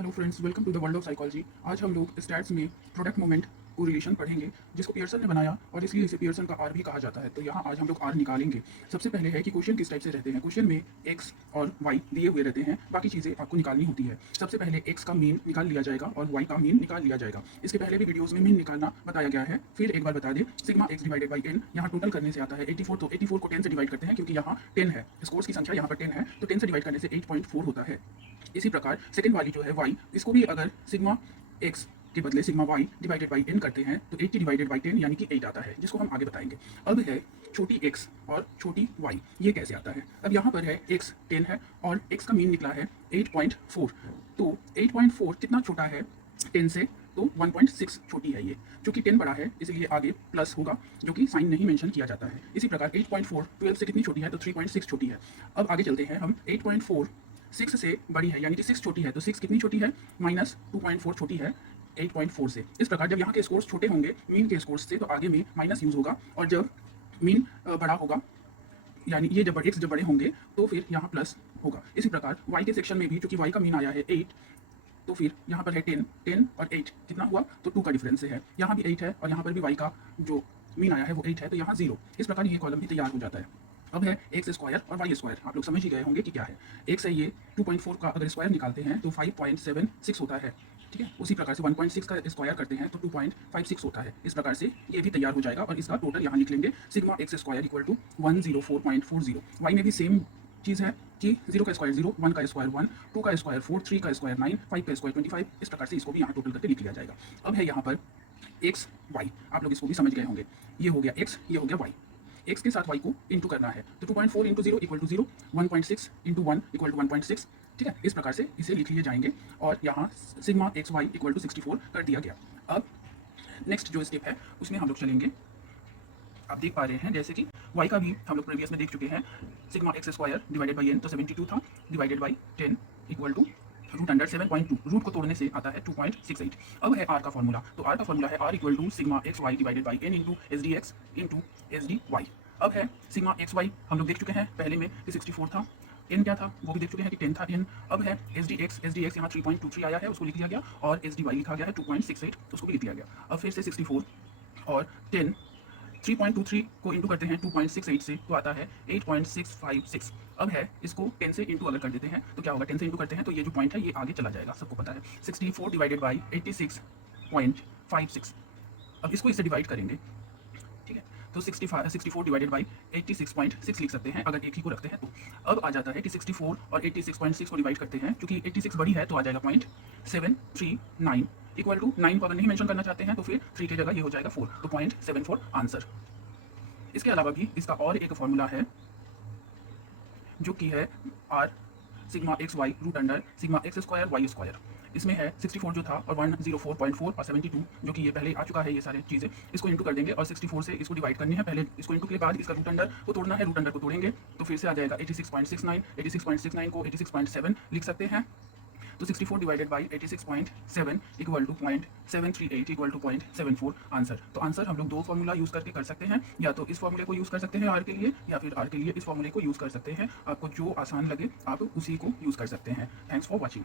Hello friends, welcome to the world of psychology. आज हम लोग स्टैट्स में प्रोडक्ट मोमेंट को रिलेशन पढ़ेंगे, जिसको पियर्सन ने बनाया और इसलिए इसे पियर्सन का आर भी कहा जाता है। तो यहाँ आज हम लोग आर निकालेंगे। सबसे पहले है कि क्वेश्चन किस टाइप से रहते हैं। क्वेश्चन में एक्स और वाई दिए हुए रहते हैं, बाकी चीज़ें आपको निकालनी होती है। सबसे पहले एक्स का मीन निकाल लिया जाएगा और वाई का मीन निकाल लिया जाएगा। इसके पहले भी वीडियोज़ में मीन निकालना बताया गया है। फिर एक बार बता दें, sigma x divided by n यहाँ टोटल करने से आता है 84। तो 84 को 10 से डिवाइड करते हैं, क्योंकि यहाँ 10 है, स्कोर्स की संख्या यहाँ पर 10 है, तो 10 से डिवाइड करने से 8.4 होता है। इसी प्रकार सेकंड वाली जो है y, इसको भी अगर सिग्मा x के बदले sigma y divided by n करते हैं तो 80 डिवाइडेड बाई 10 यानी कि 8 आता है, जिसको हम आगे बताएंगे। अब है छोटी x और छोटी y, ये कैसे आता है। अब यहाँ पर है x 10 है और x का मीन निकला है 8.4। तो 8.4 कितना छोटा है 10 से, तो 1.6 छोटी है ये, क्योंकि 10 बड़ा है इसलिए आगे प्लस होगा, जो कि साइन नहीं मेंशन किया जाता है। इसी प्रकार 8.4 12 से कितनी छोटी है, तो 3.6 छोटी है। अब आगे चलते हैं हम। 8.4 6 से बड़ी है, यानी कि 6 छोटी है, तो 6 कितनी छोटी है, माइनस 2.4 छोटी है 8.4 से। इस प्रकार जब यहाँ के स्कोर्स छोटे होंगे मीन के स्कोर्स से, तो आगे में माइनस यूज होगा, और जब मीन बड़ा होगा, यानी ये जब एक्स जब बड़े होंगे तो फिर यहाँ प्लस होगा। इसी प्रकार वाई के सेक्शन में भी, चूंकि वाई का मीन आया है 8, तो फिर यहाँ पर है 10 और 8 कितना हुआ, तो 2 का डिफरेंस है। यहाँ भी 8 है और यहाँ पर भी वाई का जो मीन आया है वो 8 है, तो यहाँ 0। इस प्रकार ये कॉलम भी तैयार हो जाता है। अब है एक्स स्क्वायर और वाई स्क्वायर, आप लोग समझ ही गए होंगे कि क्या है। एक्स है ये, 2.4 का अगर स्क्वायर निकालते हैं तो 5.76 होता है, ठीक है। उसी प्रकार से 1.6 का स्क्वायर करते हैं तो 2.56 होता है। इस प्रकार से ये भी तैयार हो जाएगा और इसका टोटल यहाँ लिख लेंगे, sigma x square equal to 104.40। Y में भी सेम चीज़ है कि 0 का स्क्वायर 0, 1 का स्क्वायर 1, 2 का स्क्वायर 4, 3 का स्क्वायर 9, 5 का स्क्वायर 25। इस प्रकार से इसको भी यहाँ टोटल करके लिख लिया जाएगा। अब है यहाँ पर एक्स वाई, आप लोग इसको भी समझ गए होंगे। ये हो गया एक्स, ये हो गया वाई। एक्स के साथ वाई को इंटू करना है, तो 2.4 into 0 equal to 0, 1.6 into 1 equal to 1.6, ठीक है। इस प्रकार से इसे लिख लिए जाएंगे और यहाँ sigma x y equal to 64 कर दिया गया। अब नेक्स्ट जो स्टेप है उसमें हम लोग चलेंगे। आप देख पा रहे हैं जैसे कि y का भी हम लोग प्रीवियस में देख चुके हैं, sigma x square divided by n तो 72 था, divided by 10 equal to root under 7.2, root को तोड़ने से आता है 2.68। अब है r का फॉर्मूला, तो r का फॉर्मूला है r equal to sigma x y divided by n into S D x into S D y. अब है सिग्मा एक्स वाई, हम लोग देख चुके हैं पहले में कि 64 था, n क्या था वो भी देख चुके हैं कि 10 था n। अब है एस डी एक्स यहाँ 3.23 आया है, उसको लिख दिया गया, और एस डी वाई लिखा गया है 2.68, उसको भी लिख दिया गया। अब फिर से 64 और 10, 3.23 को इंटू करते हैं 2.68 से, तो आता है 8.656। अब है इसको 10 से इंटू अगर कर देते हैं तो क्या होगा, 10 से इंटू करते हैं तो ये जो पॉइंट है ये आगे चला जाएगा, सबको पता है। 64 डिवाइडेड बाई 86.56। अब इसको इससे डिवाइड करेंगे, ठीक है, तो 64 डिवाइडेड बाई 86.6 लिख सकते हैं अगर एक ही को रखते हैं तो। अब आ जाता है कि 64 और 86.6 को डिवाइड करते हैं, क्योंकि 86 बड़ी है तो आ जाएगा 0.739 इक्वल टू 9 को अगर नहीं मेंशन करना चाहते हैं तो फिर 3 की जगह ये हो जाएगा 4, तो 0.74 आंसर। इसके अलावा भी इसका और एक फॉर्मूला है जो कि है r sigma x y root under sigma x square y square. इसमें है 64 जो था और 104.4 और 72, जो कि ये पहले आ चुका है, ये सारी चीज़ें इसको इंटू कर देंगे और 64 से इसको डिवाइड करनी है। पहले इसको इंटू के बाद इसका रूट अंडर को तोड़ना है, रूट अंडर को तोड़ेंगे तो फिर से आ जाएगा 86.69। 86.69 को 86.7 लिख सकते हैं, तो 64 divided by 86.7 equal to 0.738 equal to 0.74 answer. तो आंसर हम लोग दो फॉर्मूला यूज़ करके कर सकते हैं, या तो इस फॉर्मूले को यूज़ कर सकते हैं आर के लिए, या फिर आर के लिए इस फॉर्मूले को यूज़ कर सकते हैं। आपको जो आसान लगे आप उसी को यूज़ कर सकते हैं। Thanks for watching.